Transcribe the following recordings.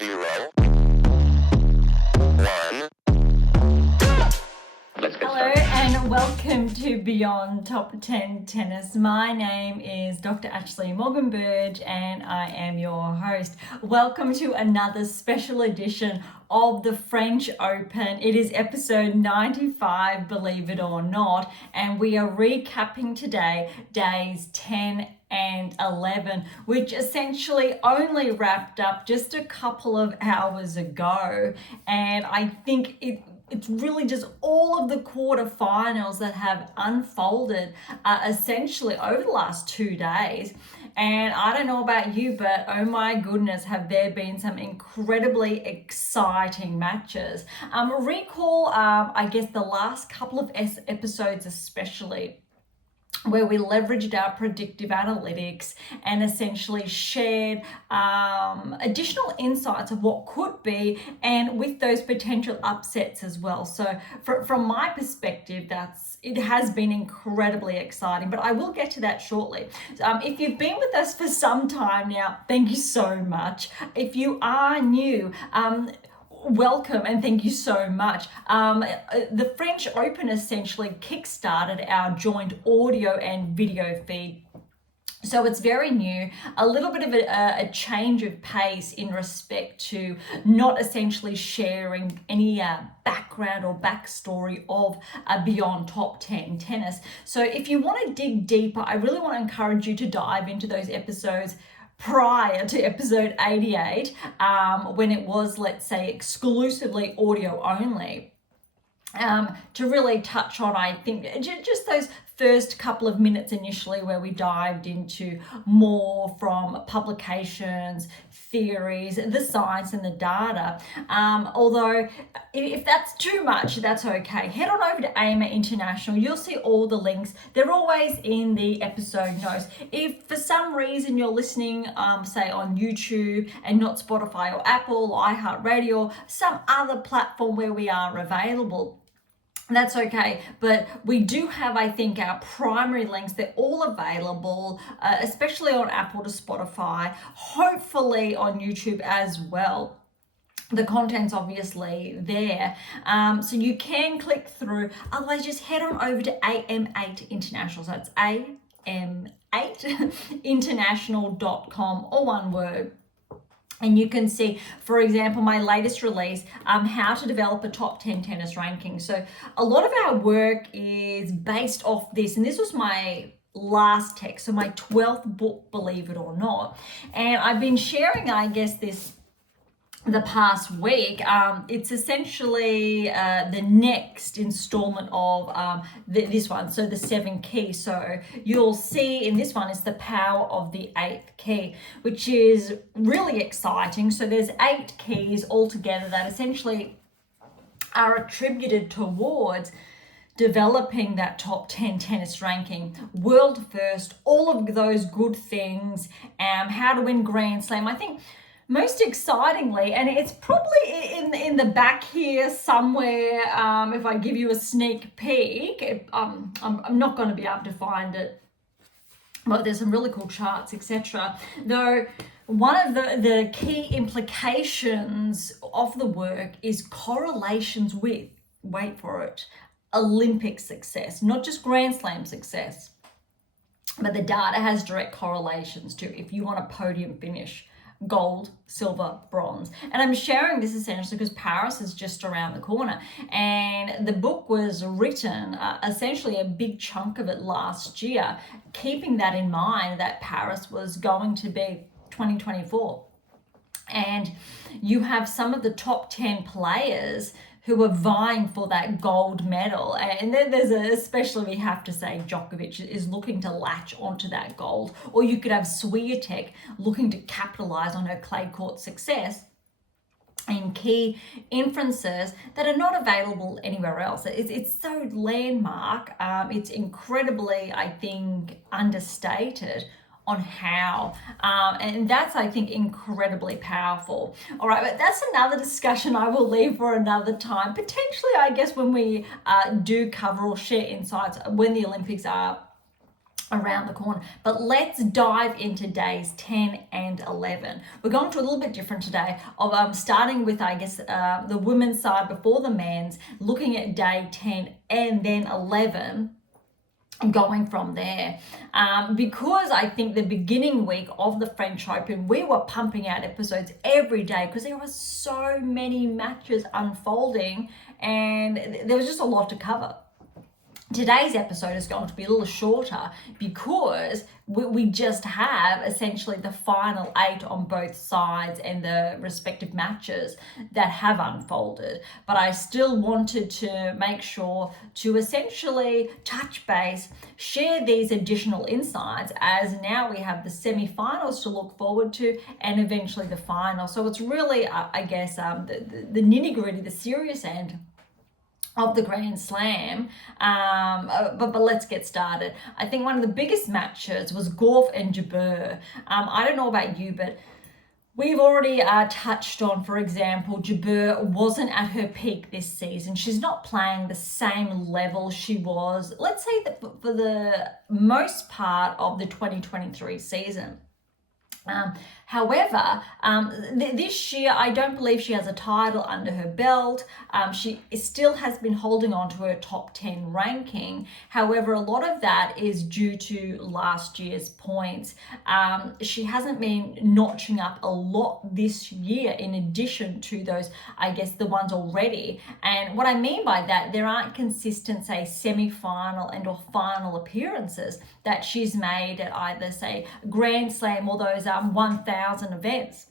0, 1. Let's get Hello started. and welcome to Beyond Top 10 Tennis. My name is Dr. Ashley Morgan-Berge and I am your host. Welcome to another special edition of the French Open. It is episode 95, believe it or not, and we are recapping today days 10 and 11, which essentially only wrapped up just a couple of hours ago. And I think it's really just all of the quarterfinals that have unfolded essentially over the last 2 days. And I don't know about you, but oh my goodness, have there been some incredibly exciting matches. Recall, I guess, the last couple of episodes especially, where we leveraged our predictive analytics and essentially shared additional insights of what could be, and with those potential upsets as well. So from my perspective, it has been incredibly exciting, but I will get to that shortly. If you've been with us for some time now, thank you so much. If you are new, welcome and thank you so much. The French Open essentially kickstarted our joint audio and video feed. So it's very new, a little bit of a change of pace in respect to not essentially sharing any background or backstory of Beyond Top 10 Tennis. So if you want to dig deeper, I really want to encourage you to dive into those episodes prior to episode 88, when it was, let's say, exclusively audio only, to really touch on, I think, just those first couple of minutes initially where we dived into more from publications, theories, the science and the data. Although if that's too much, that's okay. Head on over to AM8 International. You'll see all the links. They're always in the episode notes. If for some reason you're listening, say on YouTube and not Spotify or Apple or iHeartRadio, some other platform where we are available, that's okay, but we do have, I think, our primary links. They're all available, especially on Apple to Spotify, hopefully on YouTube as well. The content's obviously there, so you can click through. Otherwise, just head on over to AM8 International. So it's am8international.com, all one word. And you can see, for example, my latest release, how to develop a top 10 tennis ranking. So a lot of our work is based off this, and this was my last text, so my 12th book, believe it or not. And I've been sharing, I guess, this the past week. It's essentially the next installment of this one, so the 7 keys. So you'll see in this one is the power of the 8th key, which is really exciting. So there's 8 keys altogether that essentially are attributed towards developing that top 10 tennis ranking, world first, all of those good things, how to win Grand Slam. I think most excitingly, and it's probably in the back here somewhere, if I give you a sneak peek, I'm not going to be able to find it, but there's some really cool charts, etc. Though one of the key implications of the work is correlations with, wait for it, Olympic success, not just Grand Slam success, but the data has direct correlations to if you want a podium finish. Gold, silver, bronze. And I'm sharing this essentially because Paris is just around the corner, and the book was written, essentially a big chunk of it last year, keeping that in mind that Paris was going to be 2024. And you have some of the top 10 players who are vying for that gold medal. And then there's especially we have to say Djokovic is looking to latch onto that gold. Or you could have Swiatek looking to capitalize on her clay court success and key inferences that are not available anywhere else. It's so landmark. It's incredibly, I think, understated on how, and that's, I think, incredibly powerful. All right, but that's another discussion I will leave for another time, potentially, I guess, when we do cover or share insights when the Olympics are around the corner. But let's dive into days 10 and 11. We're going to a little bit different today of starting with, I guess, the women's side before the men's, looking at day 10 and then 11 and going from there. Because I think the beginning week of the French Open, we were pumping out episodes every day because there were so many matches unfolding and there was just a lot to cover. Today's episode is going to be a little shorter because we just have essentially the final 8 on both sides and the respective matches that have unfolded. But I still wanted to make sure to essentially touch base, share these additional insights, as now we have the semi-finals to look forward to and eventually the final. So it's really, I guess, the nitty-gritty, the serious end of the Grand Slam, but let's get started. I think one of the biggest matches was Gauff and Jabeur. I don't know about you, but we've already touched on, for example, Jabeur wasn't at her peak this season. She's not playing the same level she was, let's say, that for the most part of the 2023 season. However, this year, I don't believe she has a title under her belt. She still has been holding on to her top 10 ranking. However, a lot of that is due to last year's points. She hasn't been notching up a lot this year in addition to those, I guess, the ones already. And what I mean by that, there aren't consistent, say, semi-final and or final appearances that she's made at either, say, Grand Slam or those 1,000 events.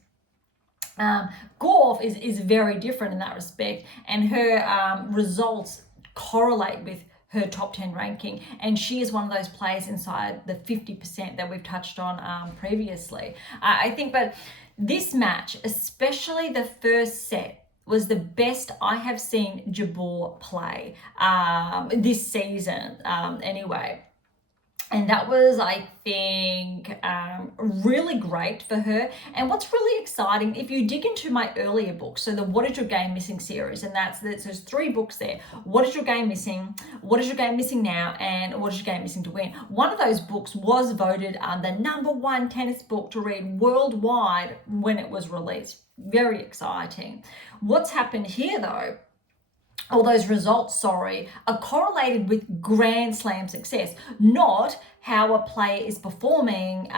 Gauff is very different in that respect, and her results correlate with her top 10 ranking, and she is one of those players inside the 50% that we've touched on previously. I think, but this match, especially the first set, was the best I have seen Jabeur play this season anyway. And that was, I think, really great for her. And what's really exciting, if you dig into my earlier books, so the What Is Your Game Missing series, and there's 3 books there. What is your game missing? What is your game missing now? And what is your game missing to win? One of those books was voted the #1 tennis book to read worldwide when it was released. Very exciting. What's happened here, though, all those results, are correlated with Grand Slam success, not how a player is performing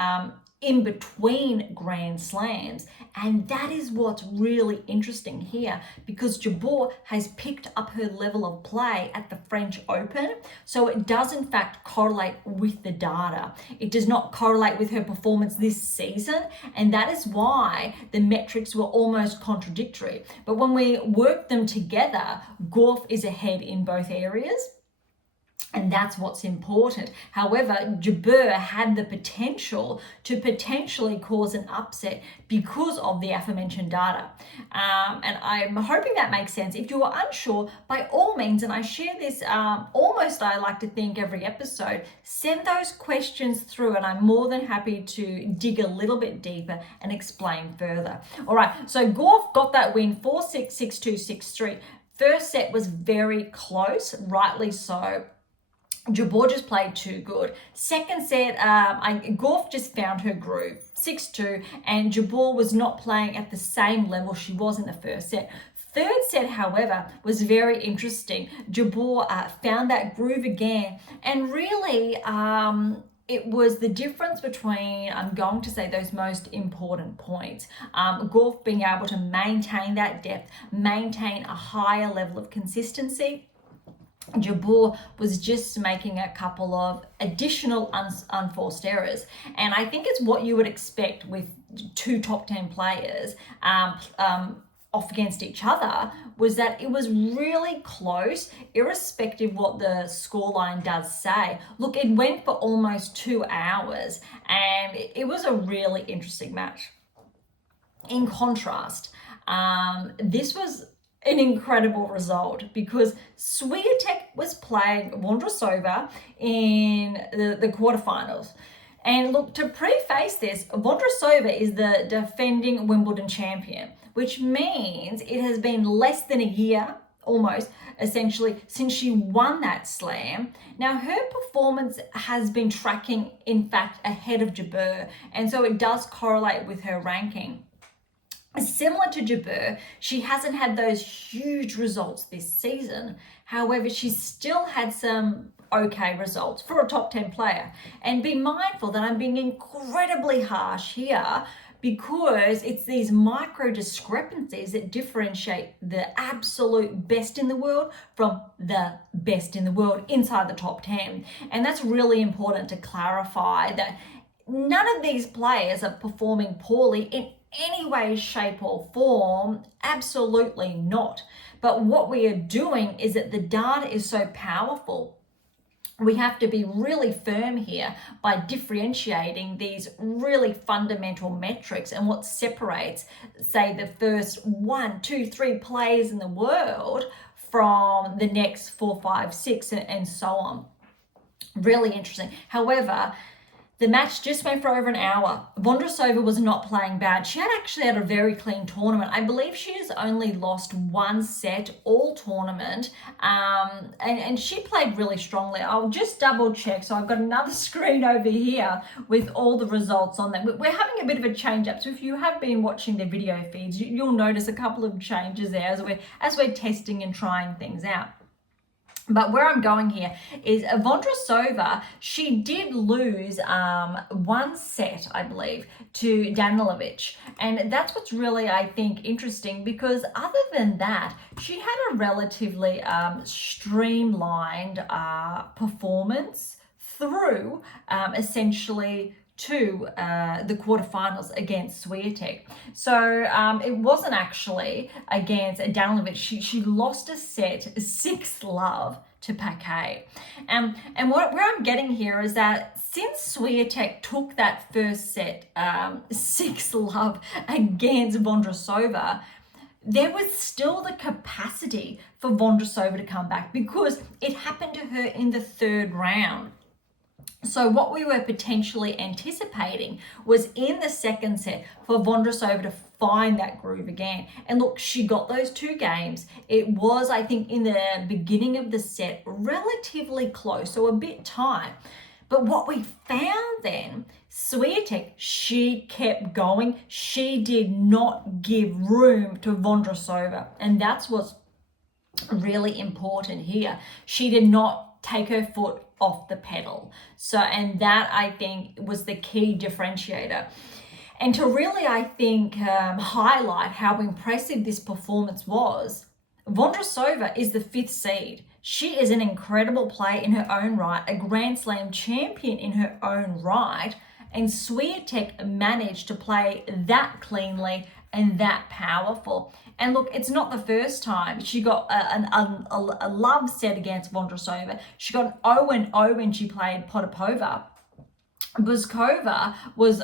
in between Grand Slams. And that is what's really interesting here, because Jabeur has picked up her level of play at the French Open. So it does in fact correlate with the data. It does not correlate with her performance this season. And that is why the metrics were almost contradictory. But when we work them together, Gauff is ahead in both areas. And that's what's important. However, Jabeur had the potential to potentially cause an upset because of the aforementioned data. And I'm hoping that makes sense. If you are unsure, by all means, and I share this almost, I like to think, every episode, send those questions through and I'm more than happy to dig a little bit deeper and explain further. All right, so Gauff got that win 4-6, 6-2, 6-3. First set was very close, rightly so. Jabeur just played too good. Second set, Gauff just found her groove, 6-2, and Jabeur was not playing at the same level she was in the first set. Third set, however, was very interesting. Jabeur found that groove again, and really, it was the difference between, I'm going to say, those most important points. Gauff being able to maintain that depth, maintain a higher level of consistency. Jabeur was just making a couple of additional unforced errors. And I think it's what you would expect with 2 top 10 players off against each other, was that it was really close, irrespective what the scoreline does say. Look, it went for almost 2 hours, and it was a really interesting match. In contrast, this was an incredible result because Swiatek was playing Vondrousova in the quarterfinals. And look, to preface this, Vondrousova is the defending Wimbledon champion, which means it has been less than a year almost essentially since she won that slam. Now her performance has been tracking in fact ahead of Jabeur, and so it does correlate with her ranking. Similar to Jabeur, she hasn't had those huge results this season. However, she's still had some okay results for a top 10 player. And be mindful that I'm being incredibly harsh here, because it's these micro discrepancies that differentiate the absolute best in the world from the best in the world inside the top 10. And that's really important to clarify, that none of these players are performing poorly in any way, shape or form. Absolutely not. But what we are doing is that the data is so powerful, we have to be really firm here by differentiating these really fundamental metrics and what separates, say, the first 1, 2, 3 players in the world from the next 4, 5, 6, and so on. Really interesting. However, the match just went for over an hour. Vondrousova was not playing bad. She actually had a very clean tournament. I believe she has only lost one set all tournament, and she played really strongly. I'll just double check. So I've got another screen over here with all the results on them. We're having a bit of a change up. So if you have been watching the video feeds, you'll notice a couple of changes there as we're testing and trying things out. But where I'm going here is Vondrousova, she did lose one set, I believe, to Danilovic. And that's what's really, I think, interesting, because other than that, she had a relatively streamlined performance through essentially to the quarterfinals against Swiatek. So it wasn't actually against Danilovic. She lost a set 6-love to Paquet. And where I'm getting here is that since Swiatek took that first set 6-love against Vondrousova, there was still the capacity for Vondrousova to come back, because it happened to her in the third round. So what we were potentially anticipating was in the second set for Vondrousova to find that groove again. And look, she got those 2 games. It was, I think, in the beginning of the set, relatively close, so a bit tight. But what we found then, Swiatek, she kept going. She did not give room to Vondrousova. And that's what's really important here. She did not take her foot off the pedal. So, and that, I think, was the key differentiator. And to really, I think, highlight how impressive this performance was, Vondrousova is the 5th seed. She is an incredible player in her own right, a Grand Slam champion in her own right, and Swiatek managed to play that cleanly and that powerful. And look, it's not the first time. She got a love set against Vondrousova. She got an 0-0 when she played Potapova. Buzkova was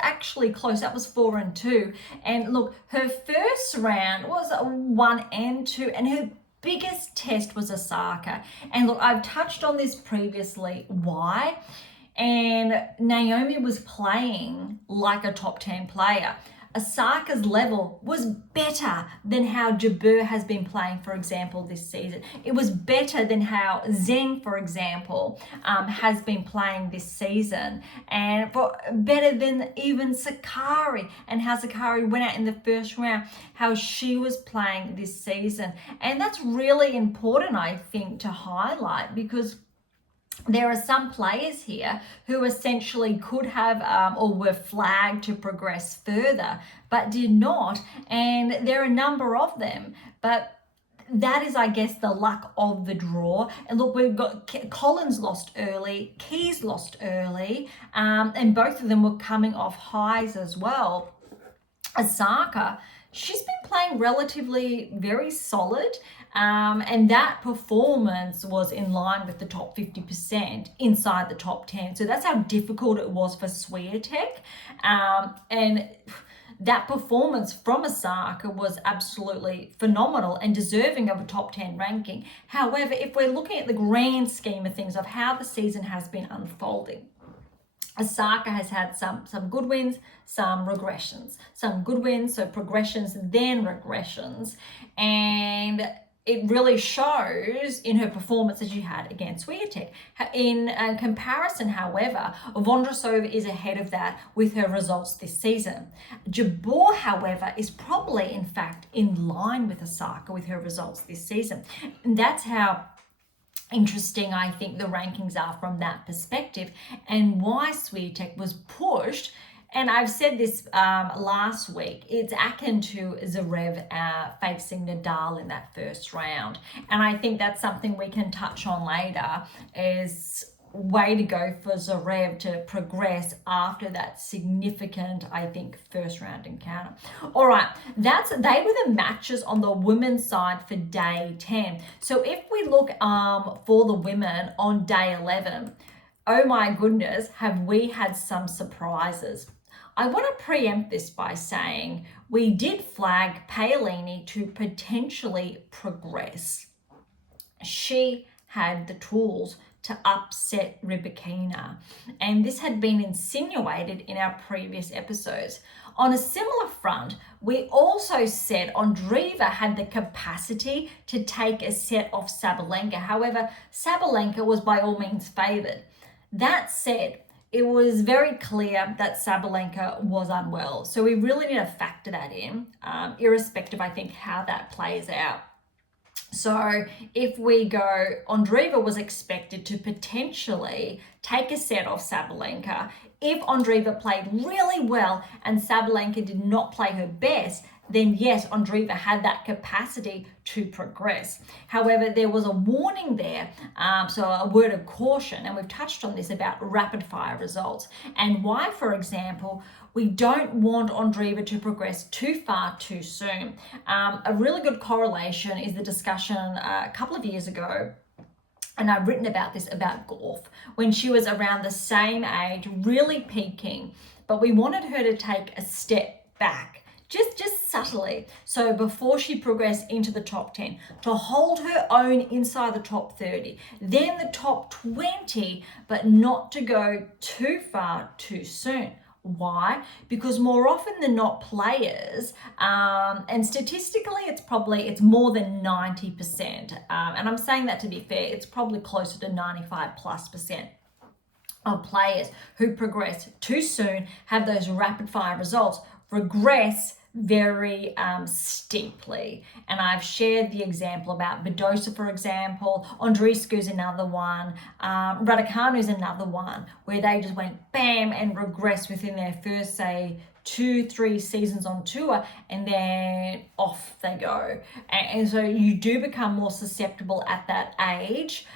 actually close. That was 4-2. And look, her first round was a 1-2, and her biggest test was Osaka. And look, I've touched on this previously. Why? And Naomi was playing like a top 10 player. Osaka's level was better than how Jabeur has been playing, for example, this season. It was better than how Zheng, for example, has been playing this season, and better than even Sakkari, and how Sakkari went out in the first round, how she was playing this season. And that's really important, I think, to highlight, because there are some players here who essentially could have or were flagged to progress further, but did not. And there are a number of them. But that is, I guess, the luck of the draw. And look, we've got Collins lost early, Keys lost early, and both of them were coming off highs as well. Osaka, she's been playing relatively very solid, and that performance was in line with the top 50% inside the top 10. So that's how difficult it was for Swiatek. And that performance from Osaka was absolutely phenomenal and deserving of a top 10 ranking. However, if we're looking at the grand scheme of things of how the season has been unfolding, Osaka has had some good wins, some regressions. Some good wins, so progressions, then regressions. And it really shows in her performance that she had against Swiatek. In comparison, however, Vondrousova is ahead of that with her results this season. Jabeur, however, is probably, in fact, in line with Osaka with her results this season. And that's how interesting I think the rankings are from that perspective, and why Swiatek was pushed. And I've said this last week, it's akin to Zverev facing Nadal in that first round. And I think that's something we can touch on later, is way to go for Zverev to progress after that significant, I think, first round encounter. All right, they were the matches on the women's side for day 10. So if we look for the women on day 11, oh my goodness, have we had some surprises. I want to preempt this by saying we did flag Paolini to potentially progress. She had the tools to upset Rybakina, and this had been insinuated in our previous episodes. On a similar front, we also said Andreeva had the capacity to take a set off Sabalenka. However, Sabalenka was by all means favoured. That said, it was very clear that Sabalenka was unwell. So we really need to factor that in, irrespective, I think, how that plays out. So if we go, Andreeva was expected to potentially take a set off Sabalenka. If Andreeva played really well and Sabalenka did not play her best, then yes, Andreeva had that capacity to progress. However, there was a warning there, so a word of caution, and we've touched on this about rapid fire results and why, for example, we don't want Andreeva to progress too far too soon. A really good correlation is the discussion a couple of years ago, and I've written about this, about Gauff, when she was around the same age, really peaking, but we wanted her to take a step back. Just subtly, so before she progressed into the top 10, to hold her own inside the top 30, then the top 20, but not to go too far too soon. Why? Because more often than not, players, and statistically it's more than 90%, and I'm saying that to be fair, it's probably closer to 95+% of players who progress too soon, have those rapid fire results, regress very steeply. And I've shared the example about Badosa, for example. Andreescu is another one. Raducanu is another one, where they just went bam and regressed within their first, say, 2-3 seasons on tour, and then off they go. And so you do become more susceptible at that age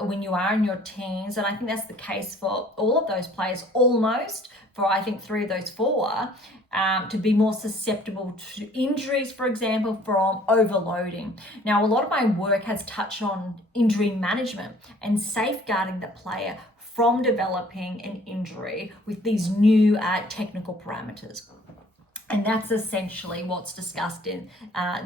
when you are in your teens. And I think that's the case for all of those players, almost, for I think 3 of those 4, to be more susceptible to injuries, for example, from overloading. Now, a lot of my work has touched on injury management and safeguarding the player from developing an injury with these new technical parameters. And that's essentially what's discussed in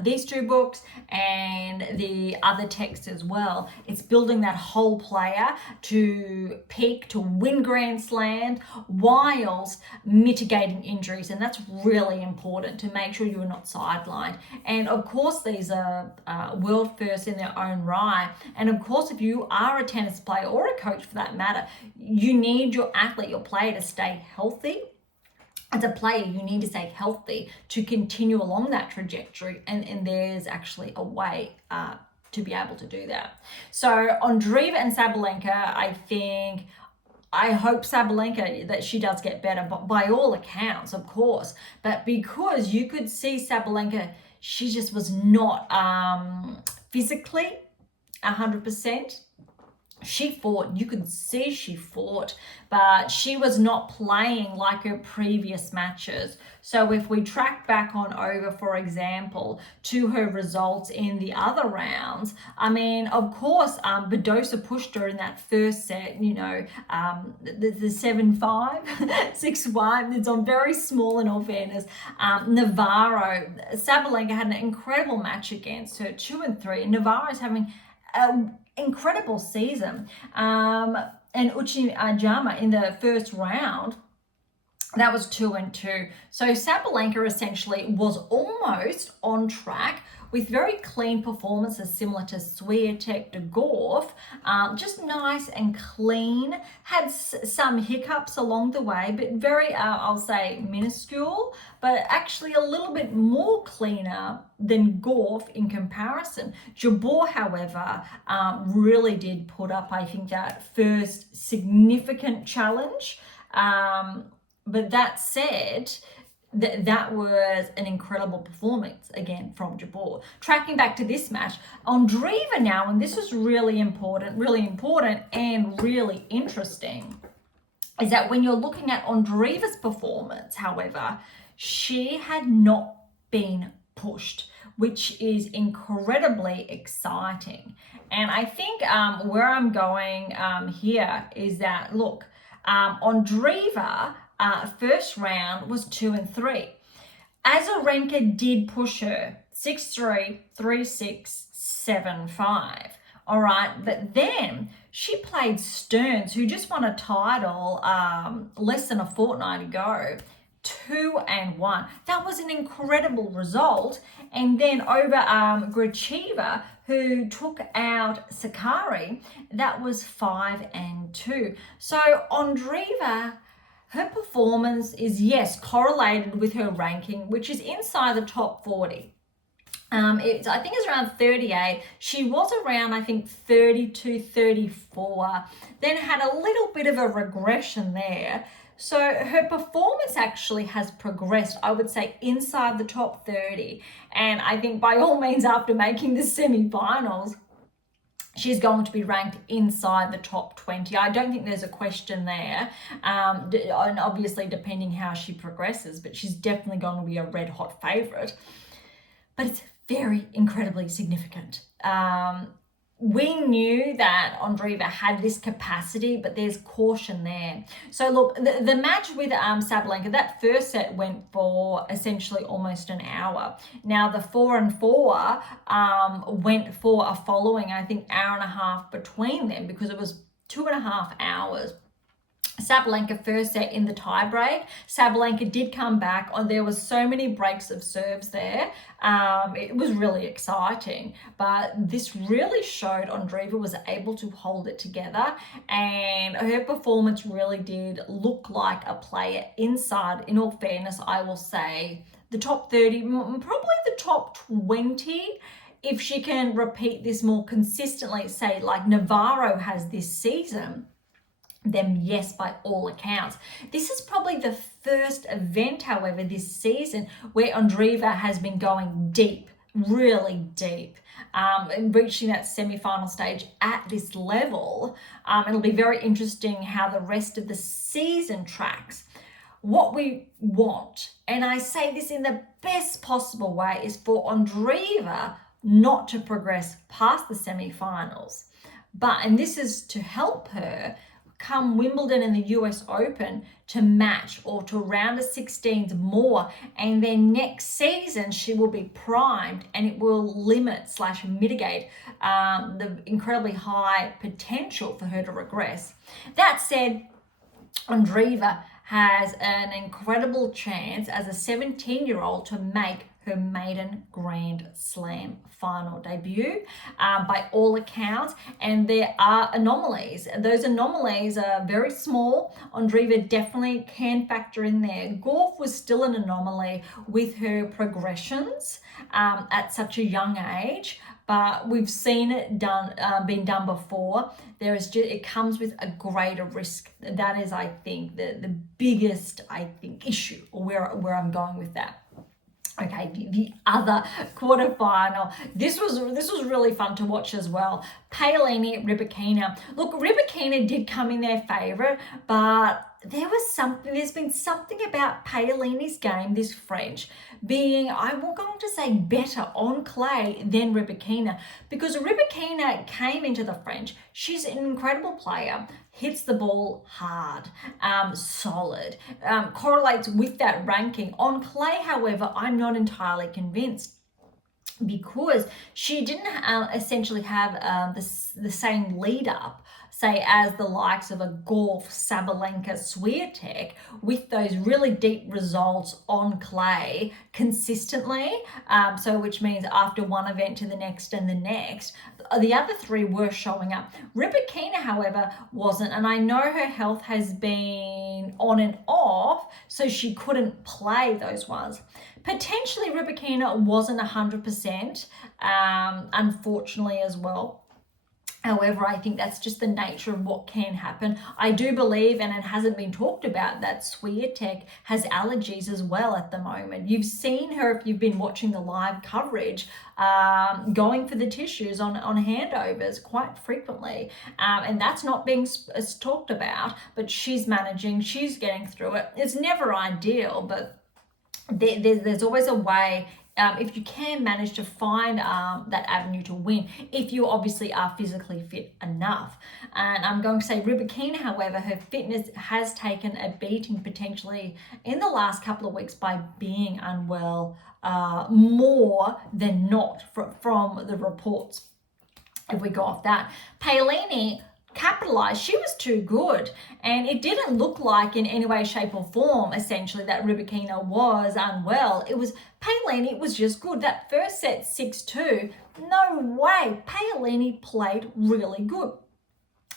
these 2 books and the other texts as well. It's building that whole player to peak, to win Grand Slams, whilst mitigating injuries. And that's really important, to make sure you're not sidelined. And of course, these are world first in their own right. And of course, if you are a tennis player or a coach for that matter, you need your athlete, your player, to stay healthy. As a player, you need to stay healthy to continue along that trajectory, and there's actually a way to be able to do that. So Andreeva and Sabalenka, I hope Sabalenka, that she does get better, but by all accounts, of course. But because you could see Sabalenka, she just was not physically 100%. She fought, you could see she fought, but she was not playing like her previous matches. So if we track back on over, for example, to her results in the other rounds, I mean, of course, Badosa pushed her in that first set, the 7-5, 6-1. It's on very small, in all fairness. Navarro, Sabalenka had an incredible match against her, 2-3. And Navarro's having incredible season, and Uchiyama in the first round That was 2-2. So Sabalenka essentially was almost on track with very clean performances similar to Swiatek, De Gauff, just nice and clean. Had some hiccups along the way, but very, I'll say, minuscule, but actually a little bit more cleaner than Gauff in comparison. Jabeur, however, really did put up, I think, that first significant challenge. But that said, that was an incredible performance again from Jabeur. Tracking back to this match, Andreeva now, and this is really important and really interesting, is that when you're looking at Andreeva's performance, however, she had not been pushed, which is incredibly exciting. And I think where I'm going here is that, look, Andreeva, first round was 2-3. Azarenka did push her 6-3, 3-6, 7-5. All right, but then she played Stearns, who just won a title less than a fortnight ago, 2-1. That was an incredible result. And then over Gracheva, who took out Sakari, that was 5-2. So Andreeva, her performance is, yes, correlated with her ranking, which is inside the top 40. I think it's around 38. She was around, I think, 32, 34. Then had a little bit of a regression there. So her performance actually has progressed, I would say, inside the top 30. And I think by all means, after making the semi-finals, she's going to be ranked inside the top 20. I don't think there's a question there. And obviously, depending how she progresses, but she's definitely going to be a red hot favorite. But it's very incredibly significant. We knew that Andreeva had this capacity, but there's caution there. So look, the match with Sabalenka, that first set went for essentially almost an hour. Now the 4-4 went for a following, I think, hour and a half between them, because it was 2.5 hours. Sabalenka first set in the tie break. Sabalenka did come back. There was so many breaks of serves there. It was really exciting, but this really showed Andreeva was able to hold it together, and her performance really did look like a player inside, in all fairness, I will say, the top 30, probably the top 20, if she can repeat this more consistently, say like Navarro has this season. Then yes, by all accounts. This is probably the first event, however, this season where Andreeva has been going deep, really deep, reaching that semi-final stage at this level. It'll be very interesting how the rest of the season tracks. What we want, and I say this in the best possible way, is for Andreeva not to progress past the semi-finals. And this is to help her come Wimbledon and the US Open to match or to round of 16s more, and then next season she will be primed, and it will limit/mitigate the incredibly high potential for her to regress. That said, Andreeva has an incredible chance as a 17-year-old to make her maiden Grand Slam final debut, by all accounts, and there are anomalies. Those anomalies are very small. Andreeva definitely can factor in there. Gauff was still an anomaly with her progressions at such a young age, but we've seen it been done before. It comes with a greater risk. That is, I think, the biggest, issue, or where I'm going with that. Okay, the other quarterfinal. This was really fun to watch as well. Paolini, Rybakina. Look, Rybakina did come in their favourite, but there's been something about Paolini's game, this French, being, I'm going to say, better on clay than Rybakina, because Rybakina came into the French. She's an incredible player, hits the ball hard, solid, correlates with that ranking. On clay, however, I'm not entirely convinced, because she didn't essentially have the same lead up, say, as the likes of a Gauff, Sabalenka, Swiatek, with those really deep results on clay consistently. So which means after one event to the next and the next, the other three were showing up. Rybakina, however, wasn't, and I know her health has been on and off, so she couldn't play those ones. Potentially Rybakina wasn't 100%, unfortunately as well. However, I think that's just the nature of what can happen. I do believe, and it hasn't been talked about, that Swiatek has allergies as well at the moment. You've seen her, if you've been watching the live coverage, going for the tissues on handovers quite frequently. And that's not being talked about, but she's managing, she's getting through it. It's never ideal, but there's always a way. If you can manage to find that avenue to win, if you obviously are physically fit enough. And I'm going to say Rybakina, however, her fitness has taken a beating potentially in the last couple of weeks by being unwell more than not from the reports, if we go off that. Paolini capitalized. She was too good, and it didn't look like in any way, shape or form essentially that Rybakina was unwell. It was Paolini was just good. That first set 6-2, no way, Paolini played really good.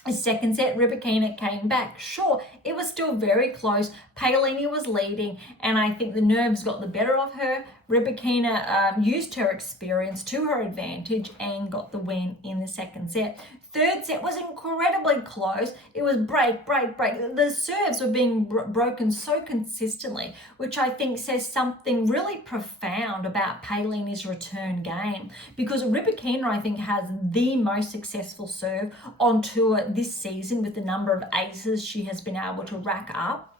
The second set, Rybakina came back. Sure, it was still very close. Paolini was leading, and I think the nerves got the better of her. Rybakina used her experience to her advantage and got the win in the second set. Third set was incredibly close. It was break. The serves were being broken so consistently, which I think says something really profound about Paolini's return game, because Rybakina, I think, has the most successful serve on tour this season with the number of aces she has been able to rack up.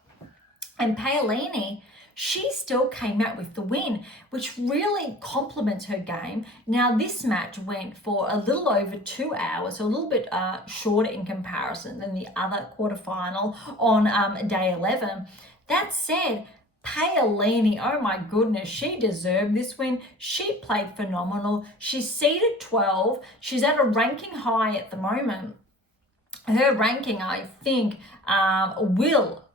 And Paolini, she still came out with the win, which really complements her game. Now, this match went for a little over 2 hours, so a little bit shorter in comparison than the other quarterfinal on day 11. That said, Paolini, oh my goodness, she deserved this win. She played phenomenal. She's seeded 12. She's at a ranking high at the moment. Her ranking, I think, will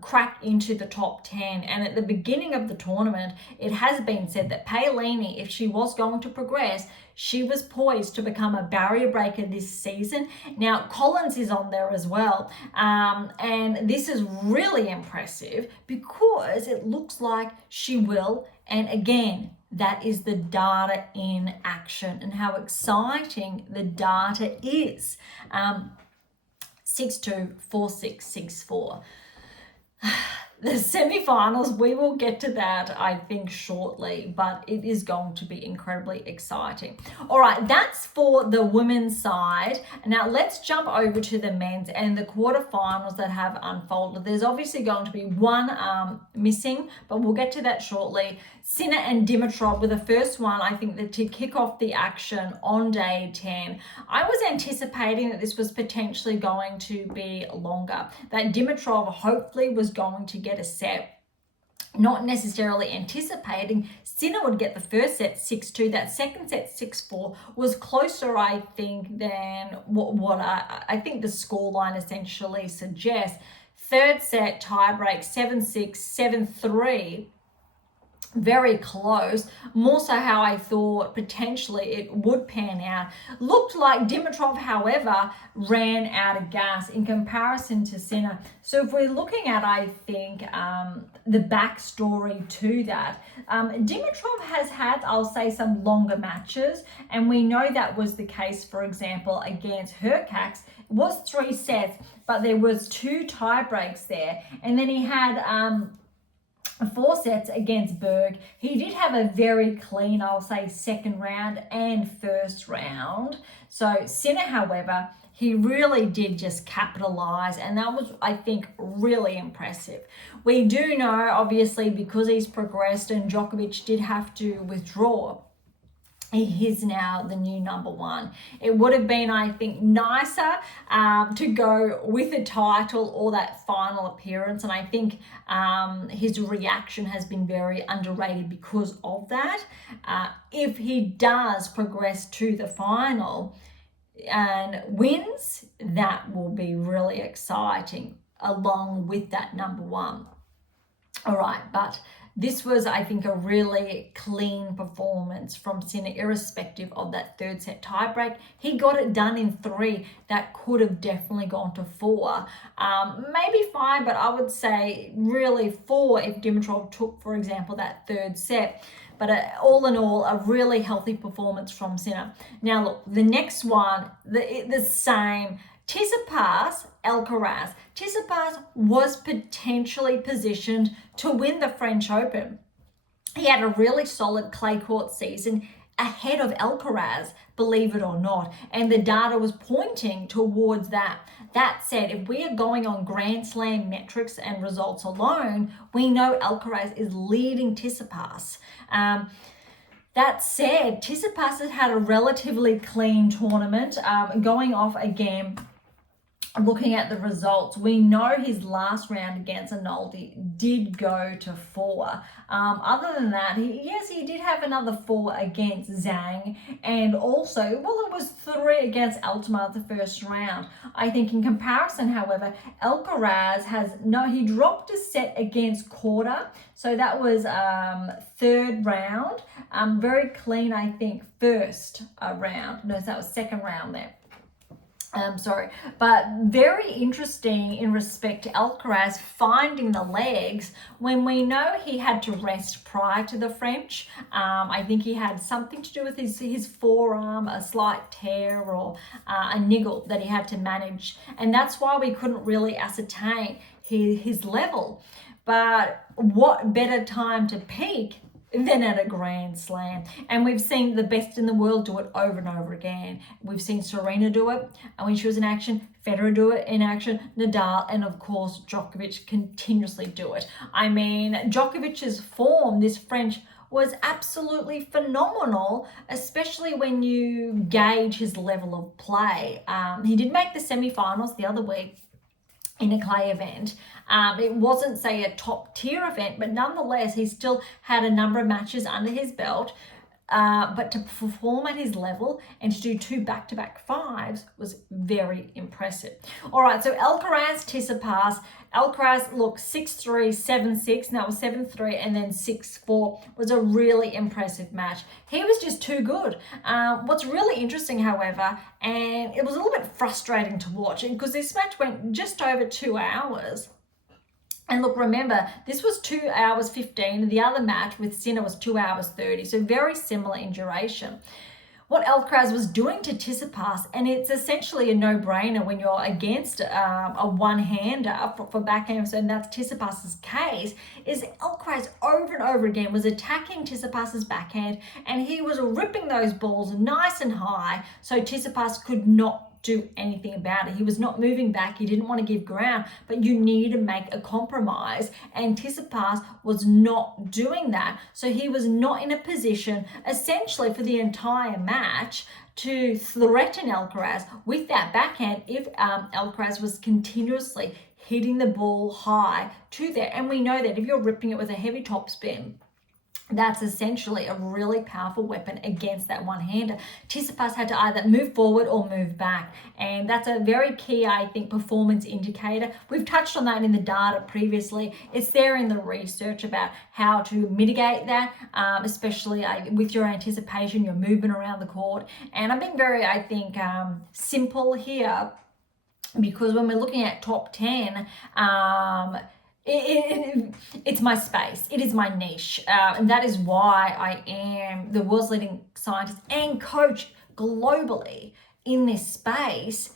crack into the top 10. And at the beginning of the tournament, it has been said that Paolini, if she was going to progress, she was poised to become a barrier breaker this season. Now, Collins is on there as well. And this is really impressive because it looks like she will. And again, that is the data in action and how exciting the data is. 6-2, 4-6, 6-4. The semi-finals, we will get to that, I think, shortly, but it is going to be incredibly exciting. All right, that's for the women's side. Now, let's jump over to the men's and the quarterfinals that have unfolded. There's obviously going to be one missing, but we'll get to that shortly. Sinner and Dimitrov were the first one, I think, that to kick off the action on day 10. I was anticipating that this was potentially going to be longer, that Dimitrov hopefully was going to get a set. Not necessarily anticipating Sinner would get the first set 6-2. That second set 6-4 was closer, I think, than what I think the scoreline essentially suggests. Third set tiebreak 7-6, 7-3. Very close, more so how I thought potentially it would pan out. Looked like Dimitrov, however, ran out of gas in comparison to Sinner. So if we're looking at, I think, the backstory to that, Dimitrov has had, I'll say, some longer matches, and we know that was the case, for example, against Hurkacz. It was 3 sets, but there was 2 tie breaks there, and then he had 4 sets against Berge. He did have a very clean, I'll say, second round and first round. So Sinner, however, he really did just capitalize, and that was, I think, really impressive. We do know, obviously, because he's progressed and Djokovic did have to withdraw, he is now the new number 1. It would have been, I think, nicer to go with a title or that final appearance. And I think his reaction has been very underrated because of that. If he does progress to the final, and wins, that will be really exciting along with that number one. All right, but this was, I think, a really clean performance from Sinner, irrespective of that third set tiebreak. He got it done in 3. That could have definitely gone to 4, maybe 5, but I would say really 4 if Dimitrov took, for example, that third set. But all in all, a really healthy performance from Sinner. Now, look, the next one, the same. Tsitsipas, Alcaraz. Tsitsipas was potentially positioned to win the French Open. He had a really solid clay court season ahead of Alcaraz, believe it or not, and the data was pointing towards that. That said, if we are going on Grand Slam metrics and results alone, we know Alcaraz is leading Tsitsipas. That said, Tsitsipas has had a relatively clean tournament, going off again. Looking at the results, we know his last round against Arnoldi did go to 4. Other than that, he did have another 4 against Zhang, and also, well, it was 3 against Altmaier the first round. I think in comparison, however, Alcaraz he dropped a set against Korda, so that was third round. Very clean, I think, first round. No, that was second round there. But very interesting in respect to Alcaraz finding the legs when we know he had to rest prior to the French. I think he had something to do with his forearm, a slight tear or a niggle that he had to manage. And that's why we couldn't really ascertain his level. But what better time to peak than at a Grand Slam? And we've seen the best in the world do it over and over again. We've seen Serena do it, and when she was in action, Federer do it in action, Nadal, and of course Djokovic continuously do it. I mean, Djokovic's form, this French, was absolutely phenomenal, especially when you gauge his level of play. He did make the semi-finals the other week in a clay event. It wasn't, say, a top tier event, but nonetheless, he still had a number of matches under his belt. But to perform at his level and to do 2 back-to-back 5s was very impressive. All right, so Alcaraz, Tsitsipas. Alcaraz, look, 6-3, 7-6, and that was 7-3, and then 6-4 was a really impressive match. He was just too good. What's really interesting, however, and it was a little bit frustrating to watch, because this match went just over 2 hours. And look, remember, this was 2 hours 15. The other match with Sinner was 2 hours 30. So very similar in duration. What Alcaraz was doing to Tsitsipas, and it's essentially a no-brainer when you're against a one-hander for backhands, and that's Tsitsipas's case, is Alcaraz over and over again was attacking Tsitsipas's backhand, and he was ripping those balls nice and high, so Tsitsipas could not do anything about it. He was not moving back. He didn't want to give ground, but you need to make a compromise, and Tsitsipas was not doing that. So he was not in a position, essentially for the entire match, to threaten Alcaraz with that backhand if Alcaraz was continuously hitting the ball high to there. And we know that if you're ripping it with a heavy topspin, that's essentially a really powerful weapon against that one-hander. Tsitsipas had to either move forward or move back, and that's a very key, I think, performance indicator. We've touched on that in the data previously. It's there in the research about how to mitigate that, especially with your anticipation, your movement around the court. And I'm being very, I think, simple here, because when we're looking at top 10, it's my space. It is my niche. And that is why I am the world's leading scientist and coach globally in this space,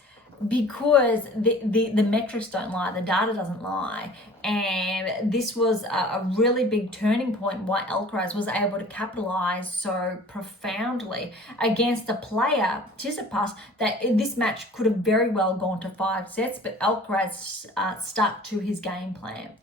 because the metrics don't lie, the data doesn't lie. And this was a really big turning point why Alcaraz was able to capitalize so profoundly against a player, Tsitsipas, that in this match could have very well gone to 5 sets, but Alcaraz stuck to his game plan.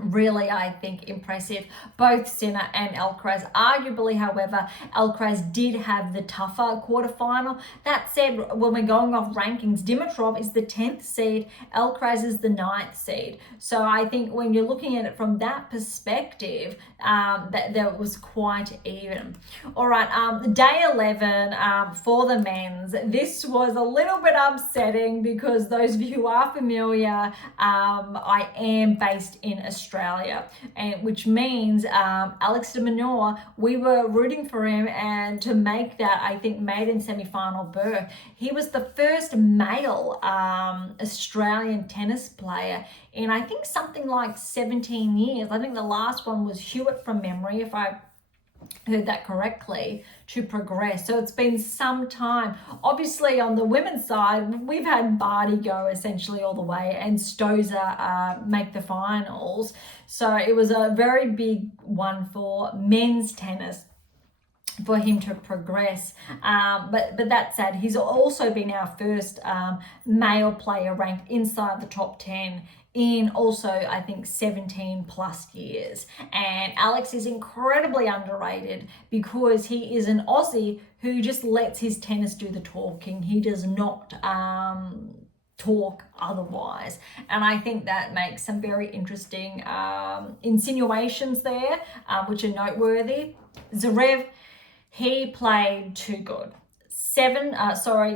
Really, I think, impressive. Both Sinner and Alcaraz. Arguably, however, Alcaraz did have the tougher quarterfinal. That said, when we're going off rankings, Dimitrov is the 10th seed, Alcaraz is the 9th seed. So I think when you're looking at it from that perspective, that was quite even. All right, day 11 for the men's. This was a little bit upsetting because those of you who are familiar, I am based in Australia, and which means Alex De Minaur, we were rooting for him and to make that, I think, maiden semi-final berth. He was the first male Australian tennis player in, I think, something like 17 years. I think the last one was Hewitt from memory, if I heard that correctly, to progress. So it's been some time. Obviously, on the women's side, we've had Barty go essentially all the way and Stosur make the finals. So it was a very big one for men's tennis for him to progress. But that said, he's also been our first male player ranked inside the top 10 in also, I think, 17 plus years. And Alex is incredibly underrated because he is an Aussie who just lets his tennis do the talking. He does not talk otherwise. And I think that makes some very interesting insinuations there, which are noteworthy. Zverev, he played too good. 6-4,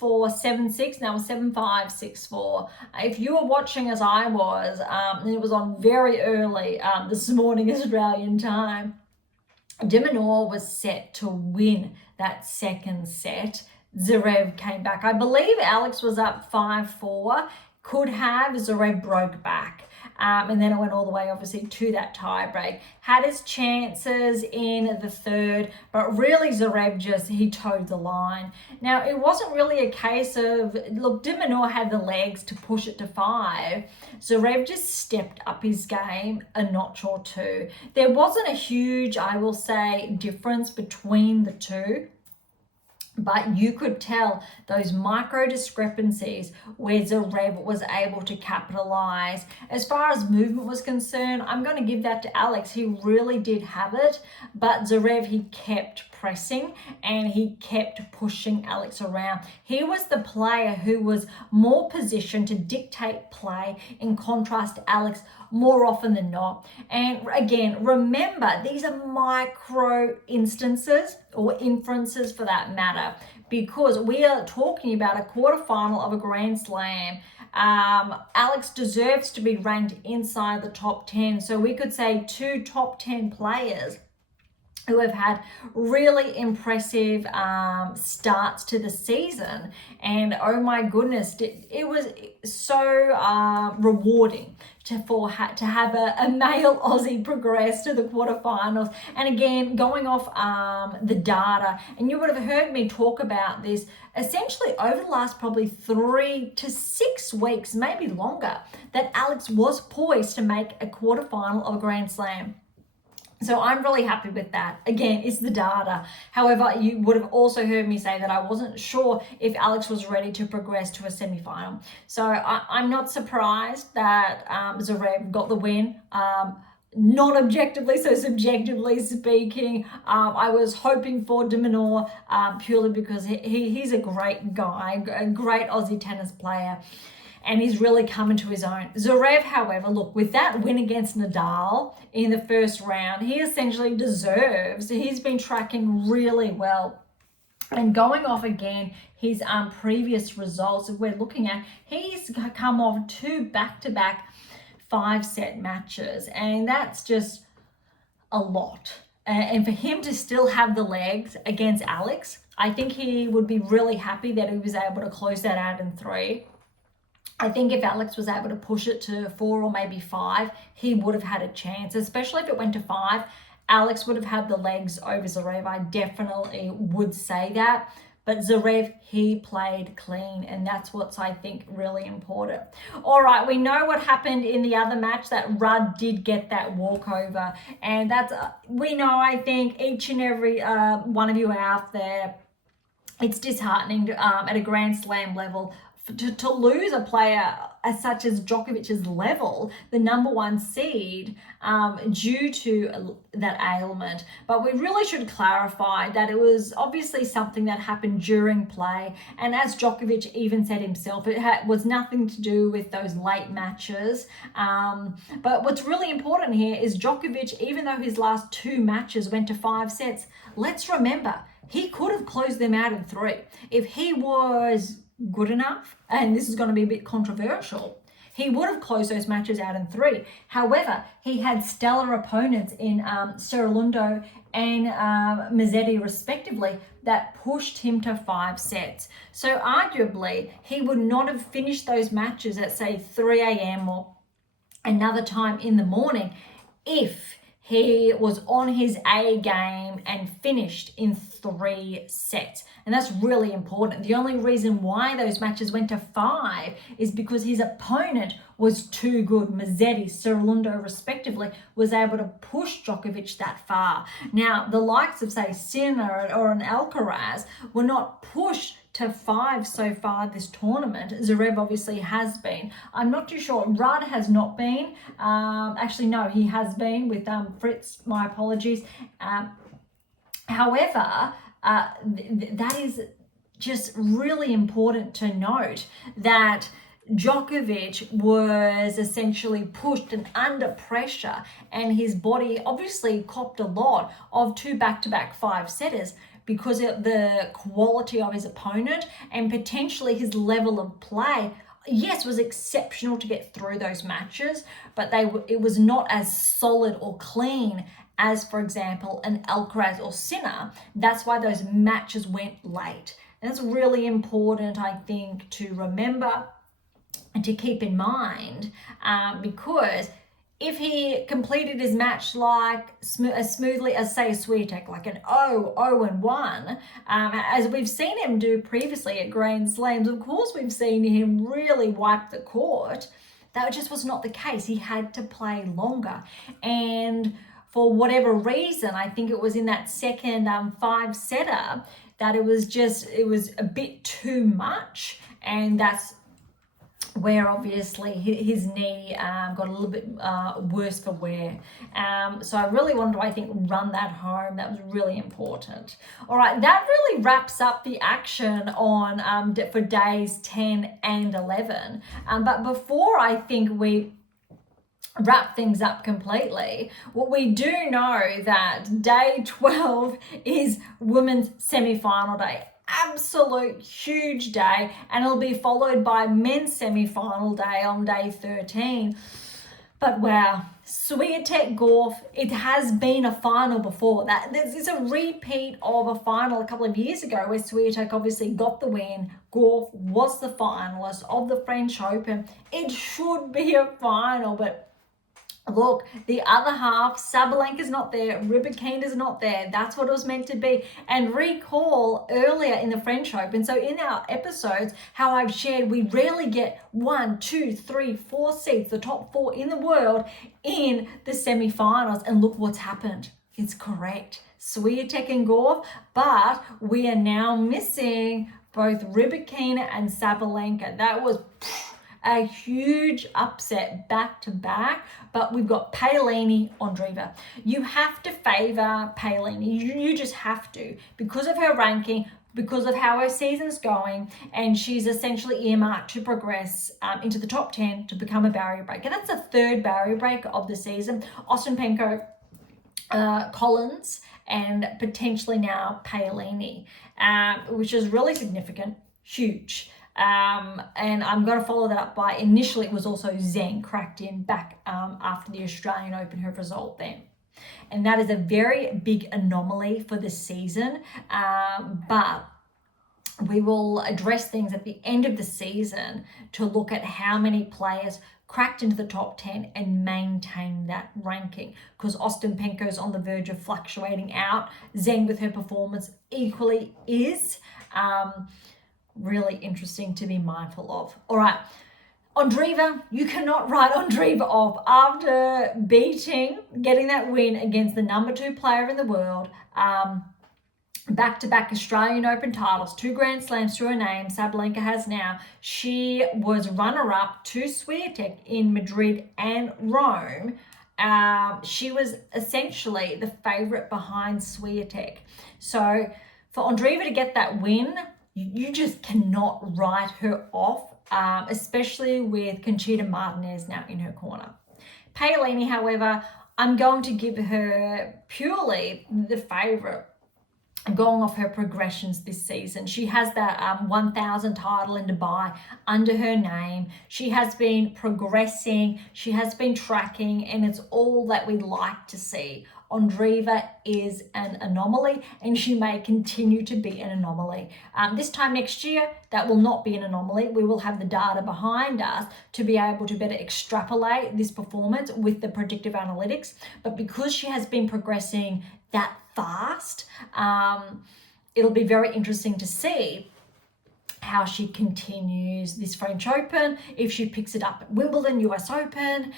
7-6, now 7-5, 6-4. If you were watching as I was, and it was on very early this morning Australian time, De Minaur was set to win that second set. Zverev came back. I believe Alex was up 5-4, could have. Zverev broke back. And then it went all the way, obviously, to that tie break. Had his chances in the third, but really Zverev he towed the line. Now, it wasn't really a case of, look, De Minaur had the legs to push it to 5. Zverev just stepped up his game a notch or two. There wasn't a huge, I will say, difference between the two. But you could tell those micro discrepancies where Zverev was able to capitalize. As far as movement was concerned, I'm going to give that to Alex. He really did have it, but Zverev, he kept pressing and he kept pushing Alex around. He was the player who was more positioned to dictate play, in contrast to Alex more often than not. And again, remember, these are micro instances or inferences for that matter, because we are talking about a quarterfinal of a Grand Slam. Alex deserves to be ranked inside the top 10. So we could say 2 top 10 players who have had really impressive starts to the season. And oh my goodness, it was so rewarding to have a male Aussie progress to the quarterfinals. And again, going off the data, and you would have heard me talk about this essentially over the last probably 3 to 6 weeks, maybe longer, that Alex was poised to make a quarterfinal of a Grand Slam. So I'm really happy with that. Again, it's the data. However, you would have also heard me say that I wasn't sure if Alex was ready to progress to a semi-final. So I'm not surprised that Zverev got the win. Not objectively, so subjectively speaking, I was hoping for De Minaur purely because he's a great guy, a great Aussie tennis player. And he's really coming to his own. Zverev, however, look, with that win against Nadal in the first round, he essentially deserves, he's been tracking really well. And going off again, his previous results, if we're looking at, he's come off 2 back-to-back 5-set matches. And that's just a lot. And for him to still have the legs against Alex, I think he would be really happy that he was able to close that out in 3. I think if Alex was able to push it to 4 or maybe 5, he would have had a chance, especially if it went to 5. Alex would have had the legs over Zverev. I definitely would say that. But Zverev, he played clean, and that's what's, I think, really important. All right, we know what happened in the other match, that Rudd did get that walkover. And that's, we know, I think, each and every one of you out there, it's disheartening at a Grand Slam level to lose a player as such as Djokovic's level, the number one seed, due to that ailment. But we really should clarify that it was obviously something that happened during play. And as Djokovic even said himself, it was nothing to do with those late matches. But what's really important here is Djokovic, even though his last 2 matches went to 5 sets, let's remember, he could have closed them out in 3. If he was good enough, and this is going to be a bit controversial, he would have closed those matches out in 3. However, he had stellar opponents in Cerrundo and Mazzetti respectively that pushed him to 5 sets. So arguably, he would not have finished those matches at say 3 a.m. or another time in the morning if he was on his A game and finished in 3 sets. And that's really important. The only reason why those matches went to 5 is because his opponent was too good. Mazzetti, Cerrundo respectively, was able to push Djokovic that far. Now, the likes of, say, Sinner or an Alcaraz were not pushed to 5 so far this tournament. Zverev obviously has been. I'm not too sure. Rudd has not been. Actually, no, he has been with Fritz. My apologies. However, that is just really important to note that Djokovic was essentially pushed and under pressure, and his body obviously copped a lot of 2 back-to-back 5-setters because of the quality of his opponent and potentially his level of play. Yes, was exceptional to get through those matches, but it was not as solid or clean as, for example, an Alcaraz or Sinner. That's why those matches went late. And that's really important, I think, to remember and to keep in mind, because if he completed his match like as smoothly as, say, Swiatek, like an 0-1, as we've seen him do previously at Grand Slams, of course we've seen him really wipe the court. That just was not the case. He had to play longer. And for whatever reason, I think it was in that second 5-setter that it was a bit too much. And that's where obviously his knee got a little bit worse for wear. So I really wanted to, I think, run that home. That was really important. All right, that really wraps up the action on for days 10 and 11. But before I think we wrap things up completely, what we do know that day 12 is women's semi-final day. Absolute huge day, and it'll be followed by men's semi-final day on day 13. But wow, Swiatek Gauff, it has been a final before. This is a repeat of a final a couple of years ago where Swiatek obviously got the win. Gauff was the finalist of the French Open. It should be a final, but look, the other half, Sabalenka's not there, Rybakina's not there. That's what it was meant to be. And recall earlier in the French Open, so in our episodes, how I've shared, we rarely get 1, 2, 3, 4 seeds, the top 4 in the world, in the semi-finals. And look what's happened. It's correct. Swiatek and Gauff, but we are now missing both Rybakina and Sabalenka. That was a huge upset back to back, but we've got Paolini, Andreeva. You have to favor Paolini. You just have to, because of her ranking, because of how her season's going, and she's essentially earmarked to progress into the top 10 to become a barrier breaker. That's the 3rd barrier break of the season. Ostapenko, Collins, and potentially now Paolini, which is really significant, huge. And I'm going to follow that up by, initially it was also Zheng cracked in back after the Australian Open, her result then. And that is a very big anomaly for the season, but we will address things at the end of the season to look at how many players cracked into the top 10 and maintain that ranking, because Ostapenko's on the verge of fluctuating out. Zheng with her performance equally is. Really interesting to be mindful of. All right, Andreeva, you cannot write Andreeva off after getting that win against the number 2 player in the world. back-to-back Australian Open titles, 2 Grand Slams to her name, Sabalenka has now. She was runner-up to Swiatek in Madrid and Rome. She was essentially the favourite behind Swiatek. So for Andreeva to get that win, you just cannot write her off, especially with Conchita Martinez now in her corner. Paolini, however, I'm going to give her purely the favourite, going off her progressions this season. She has that 1,000 title in Dubai under her name. She has been progressing, she has been tracking, and it's all that we like to see. Andreeva is an anomaly, and she may continue to be an anomaly. This time next year, that will not be an anomaly. We will have the data behind us to be able to better extrapolate this performance with the predictive analytics. But because she has been progressing that fast, it'll be very interesting to see how she continues this French Open, if she picks it up at Wimbledon, US Open,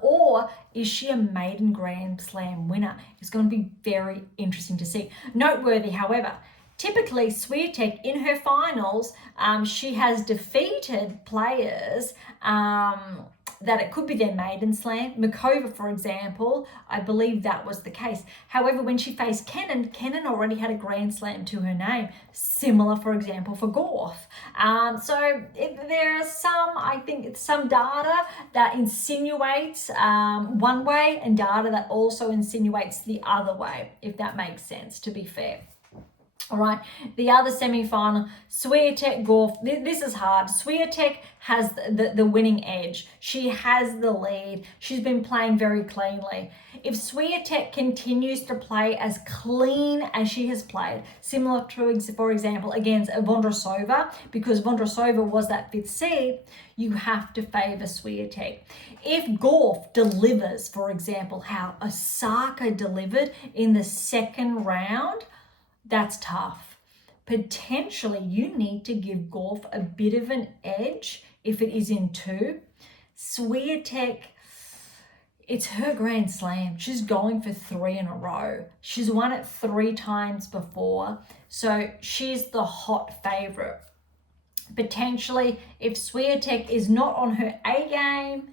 or is she a maiden Grand Slam winner? It's going to be very interesting to see. Noteworthy, however, typically Swiatek in her finals, she has defeated players that it could be their maiden slam. Makova, for example, I believe that was the case. However, when she faced Kenin already had a Grand Slam to her name. Similar, for example, for Gauff. So there are some data that insinuates one way and data that also insinuates the other way, if that makes sense, to be fair. All right, the other semi-final, Swiatek, Gauff. This is hard. Swiatek has the winning edge. She has the lead. She's been playing very cleanly. If Swiatek continues to play as clean as she has played, similar to, for example, against Vondrousova, because Vondrousova was that 5th seed, you have to favour Swiatek. If Gauff delivers, for example, how Osaka delivered in the second round, that's tough. Potentially, you need to give Gauff a bit of an edge if it is in 2. Swiatek, it's her Grand Slam. She's going for 3 in a row. She's won it 3 times before, so she's the hot favourite. Potentially, if Swiatek is not on her A game,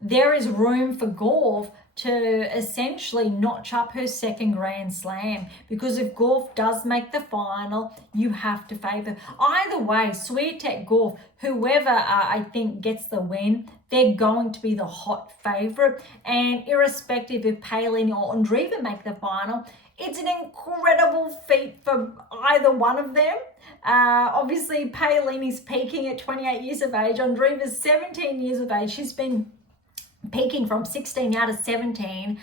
there is room for Gauff to essentially notch up her second Grand Slam, because if Gauff does make the final, you have to favour. Either way, Swiatek, Gauff, whoever I think gets the win, they're going to be the hot favourite. And irrespective if Paolini or Andreeva make the final, it's an incredible feat for either one of them. Obviously, Paolini's peaking at 28 years of age. Andreeva's 17 years of age. She's been peaking from 16 out of 17.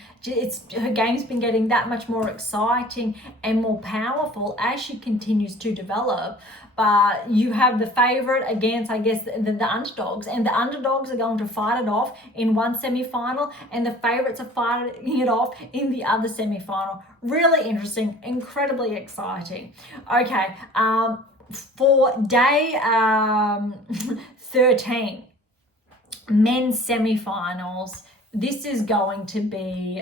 Her game's been getting that much more exciting and more powerful as she continues to develop. But you have the favourite against, I guess, the underdogs, and the underdogs are going to fight it off in one semi-final, and the favourites are fighting it off in the other semi-final. Really interesting, incredibly exciting. Okay, for day 13, men's semi-finals, this is going to be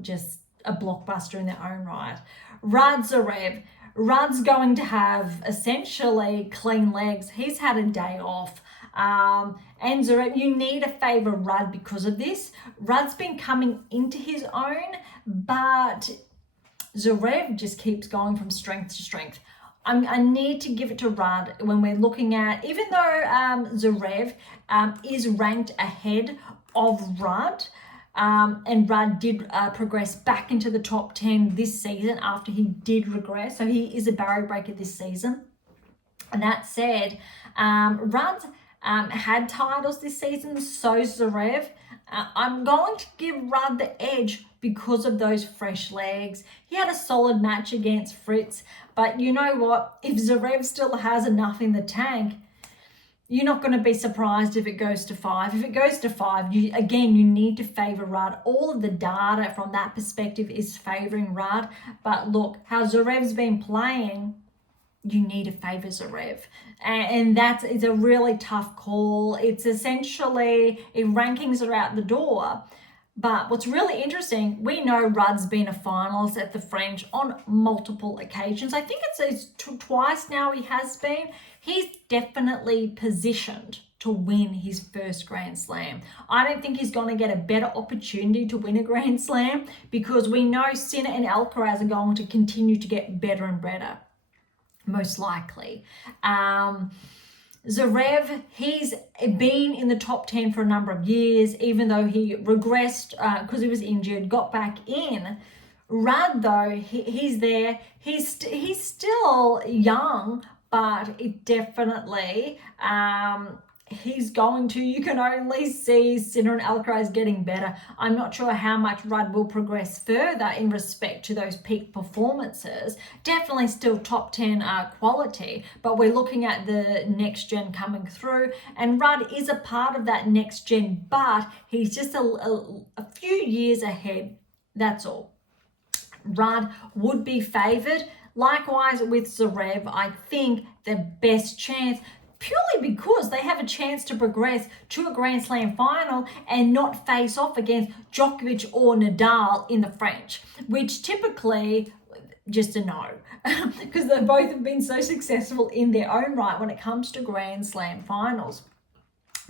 just a blockbuster in their own right. Zverev. Rudd's going to have essentially clean legs. He's had a day off. And Zverev, you need to favour Rudd because of this. Rudd's been coming into his own, but Zverev just keeps going from strength to strength. I need to give it to Rudd when we're looking at, even though Zverev is ranked ahead of Rudd, and Rudd did progress back into the top 10 this season after he did regress. So he is a barrier breaker this season. And that said, Rudd had titles this season, so Zverev. I'm going to give Rudd the edge because of those fresh legs. He had a solid match against Fritz, but you know what? If Zverev still has enough in the tank, you're not going to be surprised if it goes to 5. If it goes to 5, you need to favour Rudd. All of the data from that perspective is favouring Rudd. But look, how Zverev's been playing, you need to favour Zverev. And it's a really tough call. It's essentially, if rankings are out the door, But what's really interesting, we know Rudd's been a finalist at the French on multiple occasions. I think it's twice now he has been. He's definitely positioned to win his first Grand Slam. I don't think he's going to get a better opportunity to win a Grand Slam because we know Sinner and Alcaraz are going to continue to get better and better, most likely. Zverev, he's been in the top 10 for a number of years, even though he regressed because he was injured, got back in. Rudd, though, he's there. He's still young, but it definitely, he's going to, you can only see Sinner and Alcaraz getting better. I'm not sure how much Rudd will progress further in respect to those peak performances. Definitely still top 10 quality, but we're looking at the next gen coming through, and Rudd is a part of that next gen, but he's just a few years ahead, that's all. Rudd would be favoured. Likewise with Zverev, I think the best chance, purely because they have a chance to progress to a Grand Slam final and not face off against Djokovic or Nadal in the French, which typically just a no, because they both have been so successful in their own right when it comes to Grand Slam finals.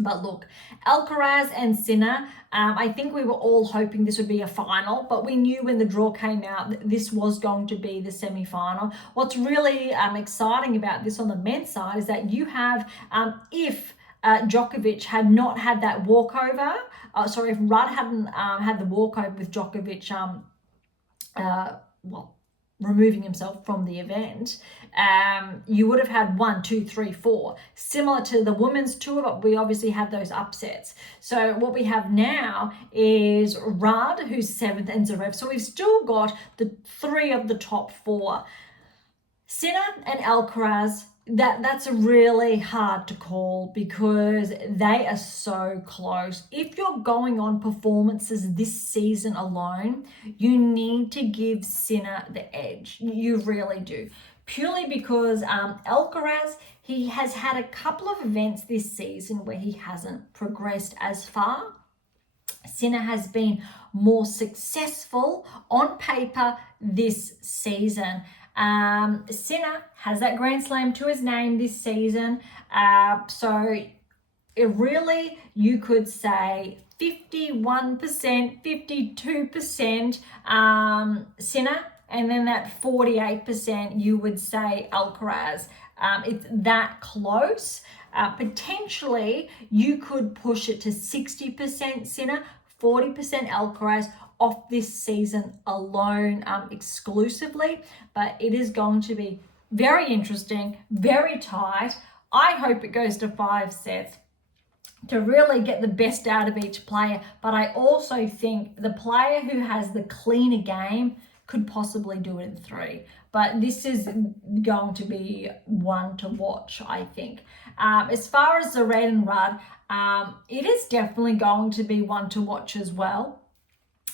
But look, Alcaraz and Sinner, I think we were all hoping this would be a final, but we knew when the draw came out that this was going to be the semi-final. What's really exciting about this on the men's side is that you have, if Djokovic had not had that walkover, if Rudd hadn't had the walkover with Djokovic, removing himself from the event, you would have had 1, 2, 3, 4. Similar to the women's tour, but we obviously had those upsets. So what we have now is Rudd, who's 7th, and Zverev. So we've still got the 3 of the top 4. Sinner and Alcaraz, that's really hard to call because they are so close. If you're going on performances this season alone, you need to give Sinner the edge. You really do. Purely because Alcaraz, he has had a couple of events this season where he hasn't progressed as far. Sinner has been more successful on paper this season. Sinner has that Grand Slam to his name this season. So it really, you could say 51%, 52% Sinner, and then that 48% you would say Alcaraz. It's that close. Potentially, you could push it to 60% Sinner, 40% Alcaraz off this season alone, exclusively. But it is going to be very interesting, very tight. I hope it goes to 5 sets to really get the best out of each player. But I also think the player who has the cleaner game could possibly do it in 3. But this is going to be one to watch, I think. As far as Zverev and Rudd, it is definitely going to be one to watch as well.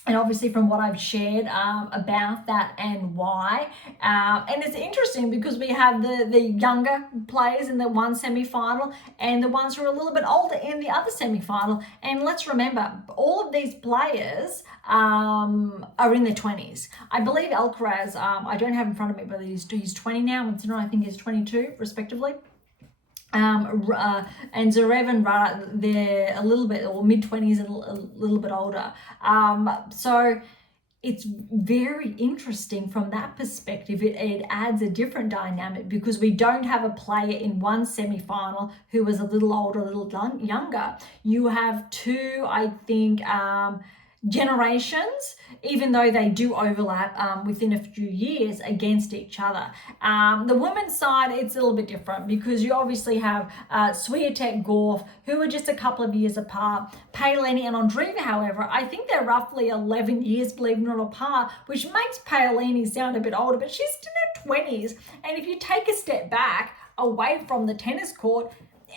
And obviously from what I've shared about that and why. And it's interesting because we have the younger players in the one semi-final and the ones who are a little bit older in the other semi-final. And let's remember, all of these players are in their 20s. I believe Alcaraz, I don't have in front of me, but he's 20 now, and Sinner I think is 22 respectively. And Zverev and Rudd, they're a little bit, or mid-20s and a little bit older. So it's very interesting from that perspective. It adds a different dynamic because we don't have a player in one semi-final who was a little older, a little younger. You have 2, I think, generations, even though they do overlap within a few years against each other. The women's side, it's a little bit different because you obviously have Swiatek, Gauff, who are just a couple of years apart. Paolini and Andreeva, however, I think they're roughly 11 years, believe it or not, apart, which makes Paolini sound a bit older, but she's still in her 20s. And if you take a step back away from the tennis court,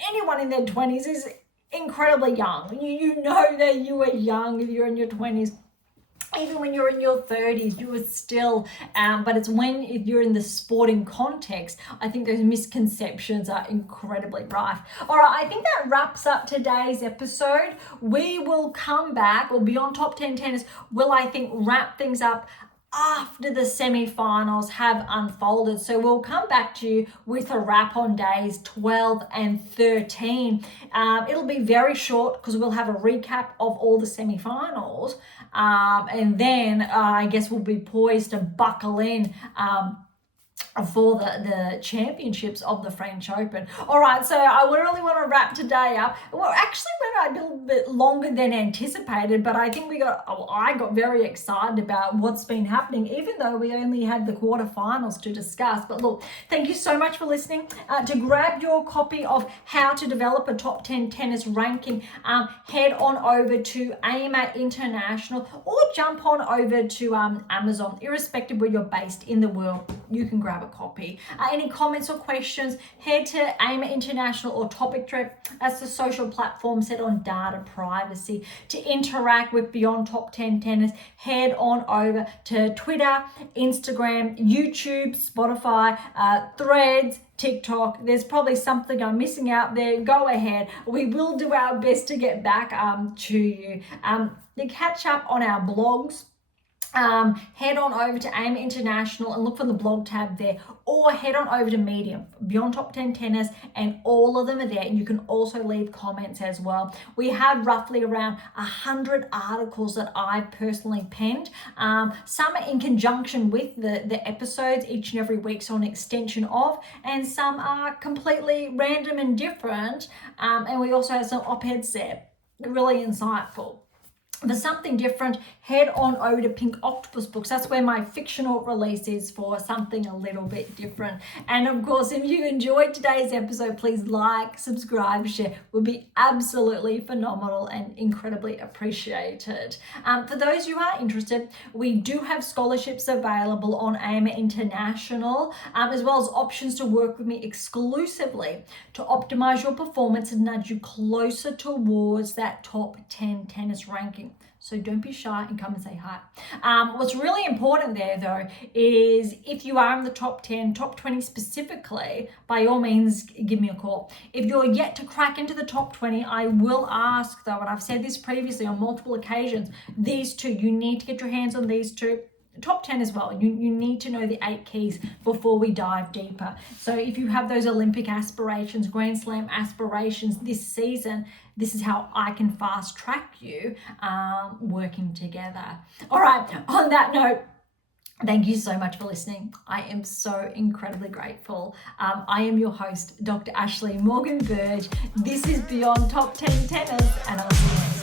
anyone in their 20s is incredibly young. You know that you are young if you're in your 20s. even when you're in your 30s, you are still, but it's when you're in the sporting context, I think those misconceptions are incredibly rife. All right, I think that wraps up today's episode. We will come back, or Beyond Top 10 Tennis will, I think, wrap things up after the semi-finals have unfolded. So we'll come back to you with a wrap on days 12 and 13. It'll be very short because we'll have a recap of all the semi-finals. And then I guess we'll be poised to buckle in for the championships of the French Open. All right, so I really want to wrap today up. Well, actually went a little bit longer than anticipated, but I think I got very excited about what's been happening, even though we only had the quarterfinals to discuss. But look, thank you so much for listening. To grab your copy of How to Develop a Top 10 Tennis Ranking, head on over to AM8 International or jump on over to Amazon. Irrespective where you're based in the world, you can grab a copy. Any comments or questions, head to AM8 International or Topic Trip. That's the social platform set on data privacy. To interact with Beyond Top 10 Tennis, head on over to Twitter, Instagram, YouTube, Spotify, Threads, TikTok. There's probably something I'm missing out there. Go ahead. We will do our best to get back to you. To catch up on our blogs, head on over to AM International and look for the blog tab there, or head on over to Medium, Beyond Top 10 Tennis, and all of them are there. And you can also leave comments as well. We have roughly around 100 articles that I've personally penned. Some are in conjunction with the episodes each and every week, so an extension of, and some are completely random and different. And we also have some op-eds there, really insightful. For something different, head on over to Pink Octopus Books. That's where my fictional release is for something a little bit different. And of course, if you enjoyed today's episode, please like, subscribe, share. Would be absolutely phenomenal and incredibly appreciated. For those who are interested, we do have scholarships available on AM International, as well as options to work with me exclusively to optimize your performance and nudge you closer towards that top 10 tennis ranking. So don't be shy and come and say hi. What's really important there though is if you are in the top 10, top 20 specifically, by all means, give me a call. If you're yet to crack into the top 20, I will ask though, and I've said this previously on multiple occasions, these two, you need to get your hands on these two. Top 10 as well. You need to know the 8 keys before we dive deeper. So if you have those Olympic aspirations, Grand Slam aspirations this season, this is how I can fast track you working together. All right, on that note, thank you so much for listening. I am so incredibly grateful. I am your host, Dr. Ashley Morgan Berge. This is Beyond Top 10 Tennis, and I'll see you next time.